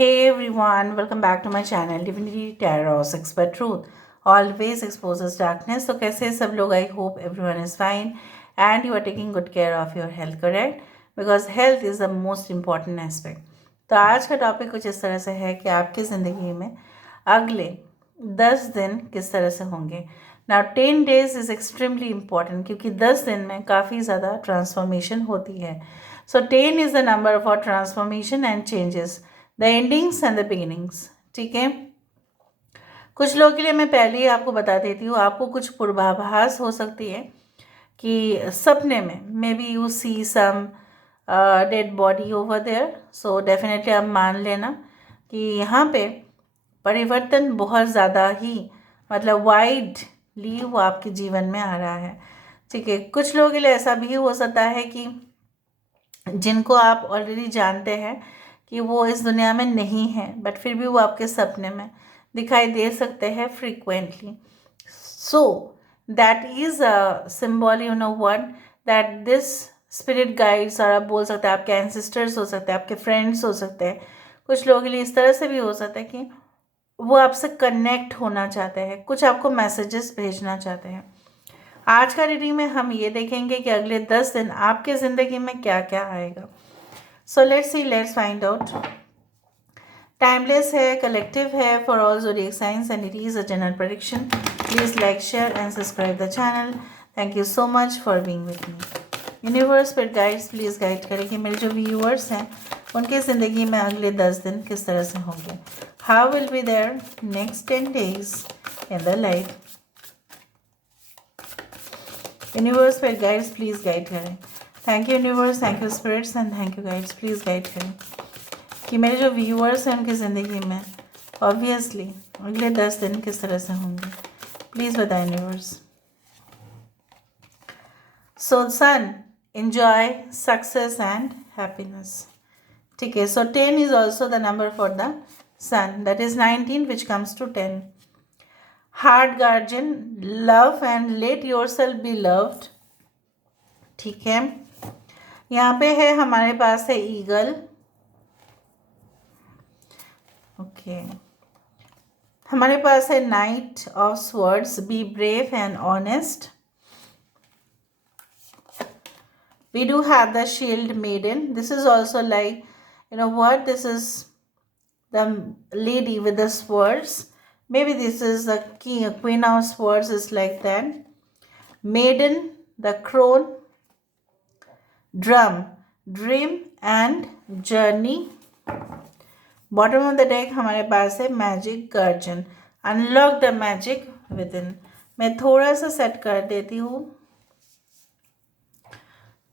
Hey everyone, welcome back to my channel Divinity Tarot Expert Truth. Always exposes darkness. So कैसे हैं सब लोग? I hope everyone is fine and you are taking good care of your health, correct? Because health is the most important aspect. तो आज का topic कुछ इस तरह से है कि आपकी ज़िंदगी में अगले 10 दिन किस तरह से होंगे. Now 10 days is extremely important क्योंकि 10 दिन में काफ़ी ज़्यादा ट्रांसफॉर्मेशन होती है. So 10 is the number for transformation and changes. The endings and the beginnings. ठीक है, कुछ लोगों के लिए मैं पहले ही आपको बता देती हूँ, आपको कुछ पूर्वाभास हो सकती है कि सपने में maybe you see some dead body over there. So definitely आप मान लेना कि यहाँ पे परिवर्तन बहुत ज़्यादा ही मतलब वाइडली वो आपके जीवन में आ रहा है. ठीक है, कुछ लोगों के लिए ऐसा भी हो सकता है कि जिनको आप ऑलरेडी जानते हैं कि वो इस दुनिया में नहीं है, बट फिर भी वो आपके सपने में दिखाई दे सकते हैं frequently. So that is a symbol, you know what, that this spirit guides, और आप बोल सकते हैं आपके एंसेस्टर्स हो सकते हैं, आपके फ्रेंड्स हो सकते हैं. कुछ लोगों के लिए इस तरह से भी हो सकता है कि वो आपसे कनेक्ट होना चाहते हैं, कुछ आपको मैसेजेस भेजना चाहते हैं. आज का रीडिंग में हम ये देखेंगे कि अगले 10 दिन आपके ज़िंदगी में क्या क्या आएगा. So let's see, let's find out. Timeless है, कलेक्टिव है for all zodiac science and it is a general prediction. Please like, share and subscribe the channel. Thank you so much for being with me. Universe पर guides please guide करें कि मेरे जो viewers हैं उनकी ज़िंदगी में अगले 10 दिन किस तरह से होंगे. How will be there next 10 days in the life. Universe पर गाइड्स प्लीज़ गाइड करें. Thank you universe, thank you spirits and thank you guides. Please guide करें कि मेरे जो व्यूअर्स हैं उनकी ज़िंदगी में ऑब्वियसली अगले 10 दिन किस तरह से होंगे. प्लीज़ बताएं universe. So sun, enjoy success and happiness. ठीक है, so 10 is also the number for the sun, that is 19 which comes to 10. Heart guardian, love and let yourself be loved. ठीक है, यहाँ पे है हमारे पास है ईगल. ओके, हमारे पास है night of swords, be brave and honest. We do have the shield maiden. This is also like, you know what, this is the lady with the swords. Maybe this is the queen of swords is like that. Maiden, the crone, drum, dream and journey. Bottom of the deck हमारे पास है magic guardian, unlock the magic with in. मैं थोड़ा सा set कर देती हूँ.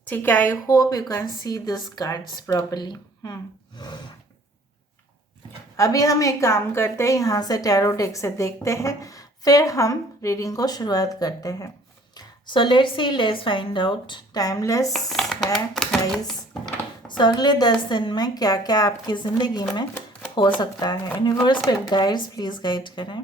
ठीक है, I hope you can see this cards properly. अभी हम एक काम करते हैं, यहाँ से टैरो डेक से देखते हैं, फिर हम रीडिंग को शुरुआत करते हैं. So let's see, let's find out. Timeless है गाइस. सो अगले 10 दिन में क्या क्या आपकी ज़िंदगी में हो सकता है. यूनिवर्स पर गाइड्स प्लीज़ गाइड करें.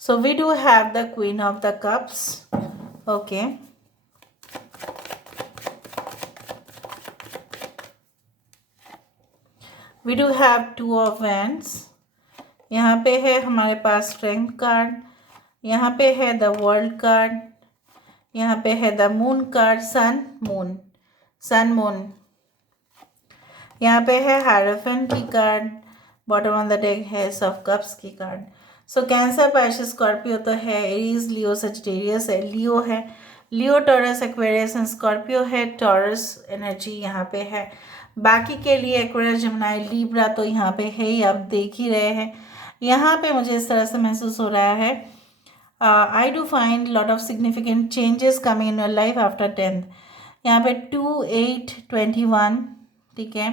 So we do have the Queen of the Cups. Okay. We do have Two of Wands. यहाँ पे है हमारे पास स्ट्रेंथ कार्ड. यहाँ पे है द वर्ल्ड कार्ड. यहाँ पे है the moon card, sun moon. यहाँ पे है हायरोफेंट की card. Bottom of the deck है एस ऑफ कप्स की card. So Cancer, Pisces, Scorpio तो है, एरीज, लियो, सजिटेरियस है, लियो है, Leo, Taurus, Aquarius and Scorpio है. टॉरस एनर्जी यहाँ पे है. बाकी के लिए एक्वेरियस, जेमिनी, लिब्रा तो यहाँ पे है ही, आप देख ही रहे हैं. यहाँ पे मुझे इस तरह से महसूस हो रहा है, I do find lot of significant changes coming in your life after 10th. यहाँ पे 2, 8, 21. ठीक है,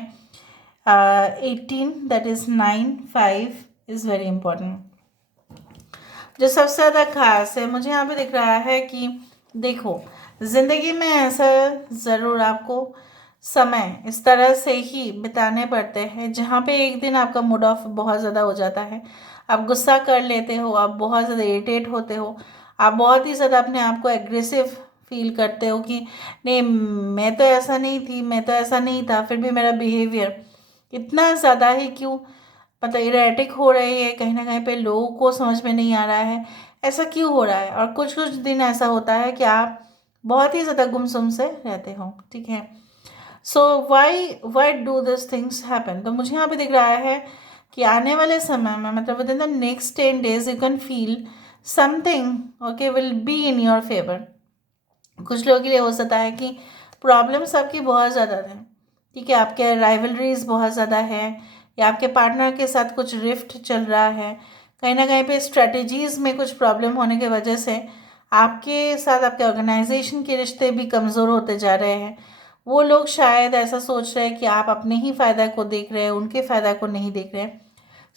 18, that is 9, 5 is very important. जो सबसे ज़्यादा खास है मुझे यहाँ पे दिख रहा है कि देखो, ज़िंदगी में ऐसा ज़रूर आपको समय इस तरह से ही बिताने पड़ते हैं जहाँ पे एक दिन आपका मूड ऑफ बहुत ज़्यादा हो जाता है, आप गुस्सा कर लेते हो, आप बहुत ज़्यादा इरिटेट होते हो, आप बहुत ही ज़्यादा अपने आप को एग्रेसिव फील करते हो कि नहीं, मैं तो ऐसा नहीं थी, मैं तो ऐसा नहीं था, फिर भी मेरा बिहेवियर इतना ज़्यादा ही क्यों मतलब इरेटिक हो रही है, कहीं ना कहीं पे लोगों को समझ में नहीं आ रहा है ऐसा क्यों हो रहा है। और कुछ कुछ दिन ऐसा होता है कि आप बहुत ही ज़्यादा गुमसुम से रहते हो, ठीक है। So why do this things happen. तो मुझे यहाँ पे दिख रहा है कि आने वाले समय में मतलब with in the next 10 days you can feel something okay will be in your favour. कुछ लोगों के लिए हो सकता है कि प्रॉब्लम्स आपकी बहुत ज़्यादा हैं, ठीक है, आपके राइवलरीज बहुत ज़्यादा है, या आपके पार्टनर के साथ कुछ रिफ्ट चल रहा है, कहीं ना कहीं पे स्ट्रेटजीज़ में कुछ प्रॉब्लम होने की वजह से आपके साथ आपके ऑर्गेनाइजेशन के रिश्ते भी कमज़ोर होते जा रहे हैं। वो लोग शायद ऐसा सोच रहे हैं कि आप अपने ही फ़ायदा को देख रहे हैं, उनके फ़ायदा को नहीं देख रहे हैं।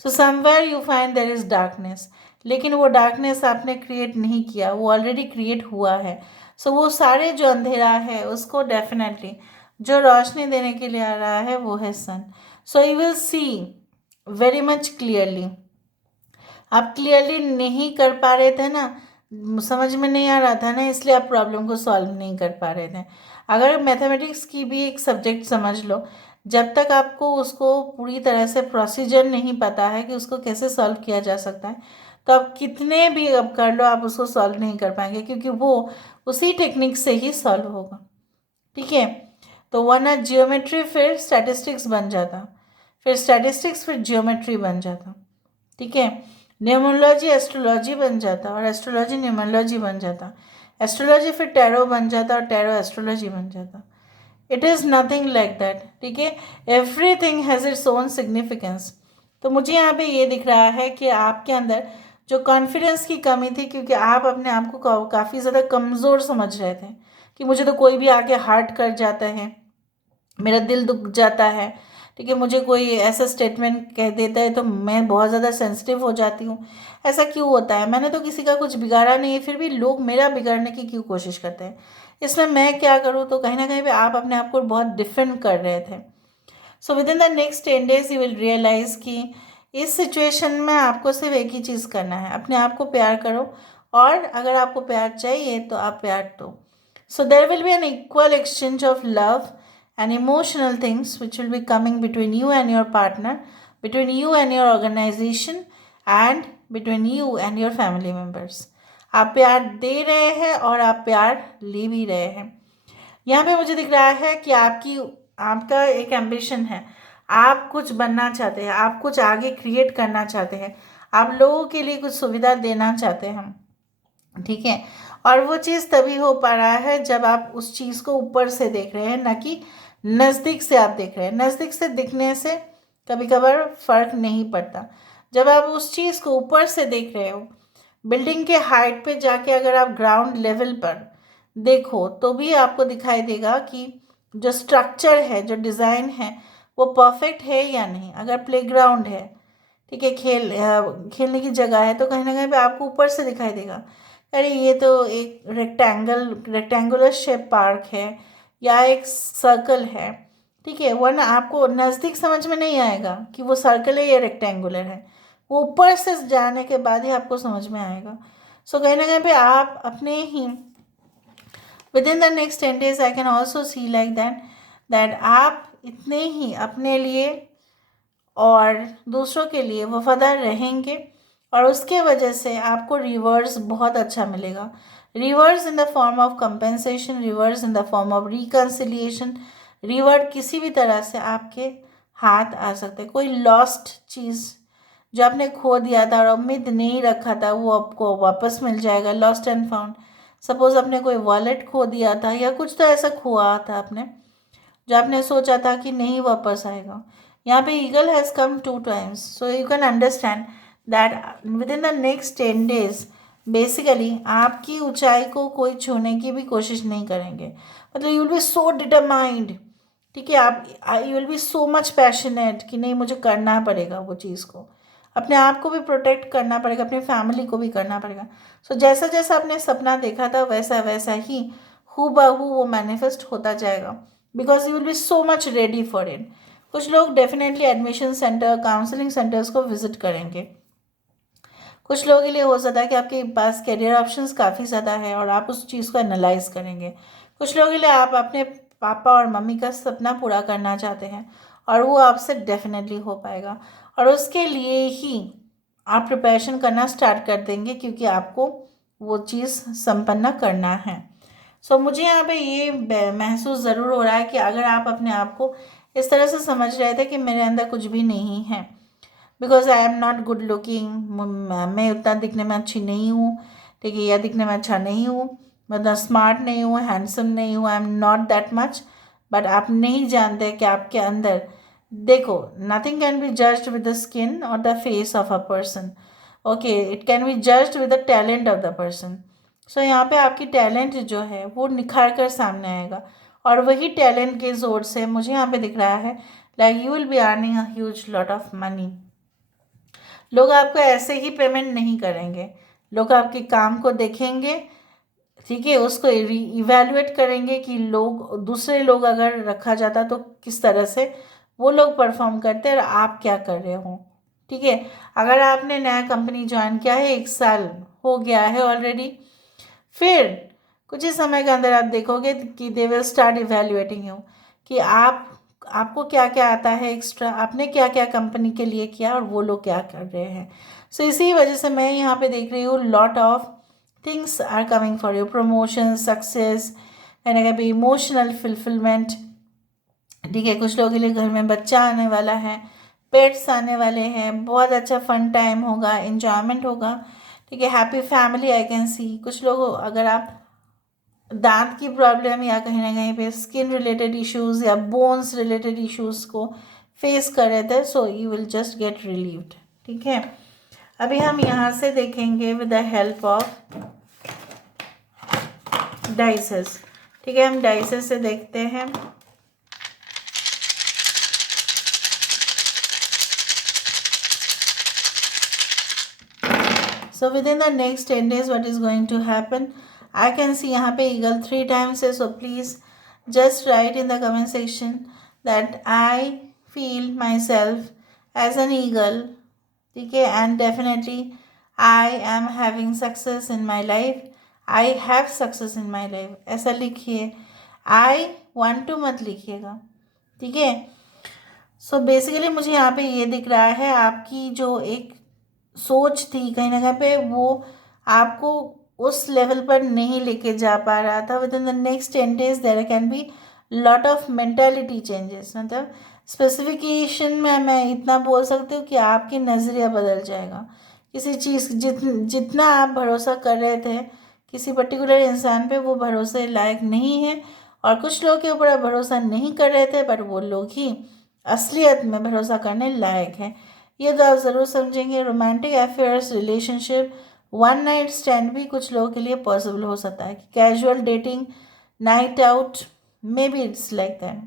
So somewhere you find there is darkness, लेकिन वो डार्कनेस आपने क्रिएट नहीं किया, वो ऑलरेडी क्रिएट हुआ है। सो वो सारे जो अंधेरा है उसको डेफिनेटली जो रोशनी देने के लिए आ रहा है वो है sun. So you will see very much clearly. आप क्लियरली नहीं कर पा रहे थे ना, समझ में नहीं आ रहा था ना, इसलिए आप प्रॉब्लम को सॉल्व नहीं कर पा रहे थे। अगर मैथमेटिक्स की भी एक सब्जेक्ट समझ लो, जब तक आपको उसको पूरी तरह से प्रोसीजर नहीं पता है कि उसको कैसे सॉल्व किया जा सकता है, तो आप कितने भी अब कर लो आप उसको सॉल्व नहीं कर पाएंगे, क्योंकि वो उसी टेक्निक से ही सॉल्व होगा, ठीक है। तो वरना जियोमेट्री फिर स्टैटिस्टिक्स बन जाता, फिर स्टैटिस्टिक्स फिर जियोमेट्री बन जाता, ठीक है। न्यूमरोलॉजी एस्ट्रोलॉजी बन जाता और एस्ट्रोलॉजी न्यूमरोलॉजी बन जाता, एस्ट्रोलॉजी फिर टैरो बन जाता और टैरो एस्ट्रोलॉजी बन जाता। It is nothing like that, ठीक है। Every thing has its own significance. तो मुझे यहाँ पे ये दिख रहा है कि आपके अंदर जो कॉन्फिडेंस की कमी थी, क्योंकि आप अपने आप को काफ़ी ज़्यादा कमज़ोर समझ रहे थे कि मुझे तो कोई भी आके हार्ट कर जाता है, मेरा दिल दुख जाता है, ठीक है, मुझे कोई ऐसा स्टेटमेंट कह देता है तो मैं बहुत ज़्यादा सेंसिटिव हो जाती हूँ। ऐसा क्यों होता है, मैंने तो किसी का कुछ बिगाड़ा नहीं है, फिर भी लोग मेरा बिगाड़ने की क्यों कोशिश करते हैं, इसमें मैं क्या करूँ। तो कहीं ना कहीं पे आप अपने आप को बहुत डिफेंड कर रहे थे। So within the next 10 days you will realise कि इस सिचुएशन में आपको सिर्फ एक ही चीज़ करना है, अपने आप को प्यार करो, और अगर आपको प्यार चाहिए तो आप प्यार दो। So there will be an equal exchange of love and emotional things which will be coming between you and your partner, between you and your organization, and between you and your family members. आप प्यार दे रहे हैं और आप प्यार ले भी रहे हैं। यहाँ पे मुझे दिख रहा है कि आपका एक एम्बिशन है, आप कुछ बनना चाहते हैं, आप कुछ आगे क्रिएट करना चाहते हैं, आप लोगों के लिए कुछ सुविधा देना चाहते हैं, ठीक है। और वो चीज़ तभी हो पा रहा है जब आप उस चीज़ को ऊपर से देख रहे हैं, ना कि नज़दीक से आप देख रहे हैं। नज़दीक से दिखने से कभी कभार फर्क नहीं पड़ता, जब आप उस चीज़ को ऊपर से देख रहे हो, बिल्डिंग के हाइट पे जाके अगर आप ग्राउंड लेवल पर देखो तो भी आपको दिखाई देगा कि जो स्ट्रक्चर है, जो डिज़ाइन है, वो परफेक्ट है या नहीं। अगर प्लेग्राउंड है, ठीक है, खेलने की जगह है, तो कहीं ना कहीं पे आपको ऊपर से दिखाई देगा, अरे ये तो एक रेक्टेंगुलर शेप पार्क है या एक सर्कल है, ठीक है। वरना आपको नज़दीक समझ में नहीं आएगा कि वो सर्कल है या रेक्टेंगुलर है, वो ऊपर से जाने के बाद ही आपको समझ में आएगा। सो कहीं ना कहीं पे आप अपने ही within the next 10 days I can also see like that आप इतने ही अपने लिए और दूसरों के लिए वफादार रहेंगे, और उसके वजह से आपको रिवर्स बहुत अच्छा मिलेगा। Reverse in the form of compensation, reverse in the form of reconciliation, revered किसी भी तरह से आपके हाथ आ सकते हैं। कोई लॉस्ट चीज़ जो आपने खो दिया था और उम्मीद नहीं रखा था वो आपको वापस मिल जाएगा, लॉस्ट एंड फाउंड। सपोज आपने कोई वॉलेट खो दिया था या कुछ तो ऐसा खोआ था आपने, जो आपने सोचा था कि नहीं वापस आएगा। यहाँ पे eagle has come 2 times, so you can understand that with in the next 10 days basically आपकी ऊंचाई को कोई छूने की भी कोशिश नहीं करेंगे। मतलब you will be so determined, ठीक है, आप you will be so much passionate कि नहीं मुझे करना पड़ेगा वो चीज़ को, अपने आप को भी प्रोटेक्ट करना पड़ेगा, अपनी फैमिली को भी करना पड़ेगा। सो जैसा जैसा आपने सपना देखा था वैसा वैसा ही हूबहू वो मैनिफेस्ट होता जाएगा, because you will be so much ready for it. कुछ लोग definitely admission centre, counselling centres को विजिट करेंगे, कुछ लोगों के लिए हो सकता है कि आपके पास करियर ऑप्शंस काफ़ी ज़्यादा है और आप उस चीज़ को एनालाइज करेंगे। कुछ लोगों के लिए आप अपने पापा और मम्मी का सपना पूरा करना चाहते हैं और वो आपसे डेफिनेटली हो पाएगा, और उसके लिए ही आप प्रिपरेशन करना स्टार्ट कर देंगे क्योंकि आपको वो चीज़ संपन्न करना है। सो मुझे यहाँ पे ये महसूस ज़रूर हो रहा है कि अगर आप अपने आप को इस तरह से समझ रहे थे कि मेरे अंदर कुछ भी नहीं है, because I am not good looking, मैं उतना दिखने में अच्छी नहीं हूँ, ठीक है, या दिखने में अच्छा नहीं हूँ, मतलब स्मार्ट नहीं हूँ, हैंडसम नहीं हूँ, I am not that much, but आप नहीं जानते कि आपके अंदर, देखो, nothing can be judged with the skin और the face of a person, okay, it can be judged with the talent of the person. So यहाँ पे आपकी टैलेंट जो है वो निखार कर सामने आएगा, और वही टैलेंट के जोर से मुझे यहाँ पे दिख रहा है like you will be earning a huge lot of money. लोग आपको ऐसे ही पेमेंट नहीं करेंगे, लोग आपके काम को देखेंगे, ठीक है, उसको इवैल्यूएट करेंगे कि लोग, दूसरे लोग अगर रखा जाता तो किस तरह से वो लोग परफॉर्म करते हैं और आप क्या कर रहे हो, ठीक है। अगर आपने नया कंपनी ज्वाइन किया है, 1 साल हो गया है ऑलरेडी, फिर कुछ ही समय के अंदर आप देखोगे कि they will start evaluating you कि आपको क्या क्या आता है एक्स्ट्रा, आपने क्या क्या कंपनी के लिए किया और वो लोग क्या कर रहे हैं। सो इसी वजह से मैं यहाँ पे देख रही हूँ lot of things are coming for you, promotion, success, and अगर इमोशनल फुलफिलमेंट, ठीक है। कुछ लोगों के लिए घर में बच्चा आने वाला है, पेट्स आने वाले हैं, बहुत अच्छा फन टाइम होगा, एंजॉयमेंट होगा, ठीक है, happy family I can see. कुछ लोग, अगर आप दांत की प्रॉब्लम या कहीं ना कहीं पे स्किन रिलेटेड इश्यूज या बोन्स रिलेटेड इश्यूज को फेस कर रहे थे, सो you will just get relieved, ठीक है। अभी हम यहाँ से देखेंगे with the help of dices, ठीक है, हम डाइसेस से देखते हैं। So within the next 10 days what is going to happen, I can see यहाँ पे eagle 3 times है, so please just write in the comment section that I feel myself as an eagle, ठीक है, and definitely I am having success in my life, I have success in my life, ऐसा लिखिए, I want to मत लिखिएगा, ठीक है। So basically मुझे यहाँ पे ये दिख रहा है आपकी जो एक सोच थी कहीं ना कहीं पे, वो आपको उस लेवल पर नहीं लेके जा पा रहा था। Within the next 10 days there can be lot of mentality changes, मतलब स्पेसिफिकेशन में मैं इतना बोल सकती हूँ कि आपकी नज़रिया बदल जाएगा। किसी चीज़, जितना आप भरोसा कर रहे थे किसी पर्टिकुलर इंसान पे, वो भरोसे लायक नहीं है, और कुछ लोग के ऊपर आप भरोसा नहीं कर रहे थे बट वो लोग ही असलियत में भरोसा करने लायक हैं। ये तो आप ज़रूर समझेंगे। Romantic affairs, relationship, one night stand भी कुछ लोगों के लिए पॉसिबल हो सकता है कि casual dating, night out, may be it's like that.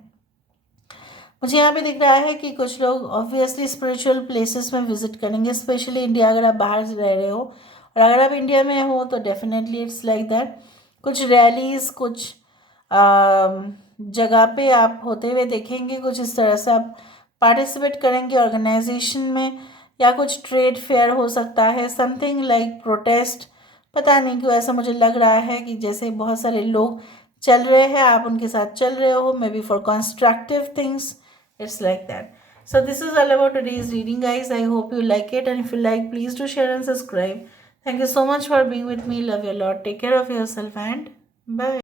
मुझे यहाँ पे दिख रहा है कि कुछ लोग ऑब्वियसली स्पिरिचुअल प्लेसेस में विजिट करेंगे, स्पेशली इंडिया, अगर आप बाहर रह रहे हो, और अगर आप इंडिया में हो तो डेफिनेटली इट्स लाइक दैट। कुछ रैलीज, कुछ जगह पे आप होते हुए देखेंगे, कुछ इस तरह से आप पार्टिसिपेट करेंगे ऑर्गेनाइजेशन में, या कुछ ट्रेड फेयर हो सकता है, समथिंग लाइक प्रोटेस्ट। पता नहीं क्यों ऐसा मुझे लग रहा है कि जैसे बहुत सारे लोग चल रहे हैं, आप उनके साथ चल रहे हो, may be for constructive things, it's like that. So this is all about today's reading, guys. I hope you like it, and if you like, please do share and subscribe. Thank you so much for being with me. Love you a lot. Take care of yourself and bye.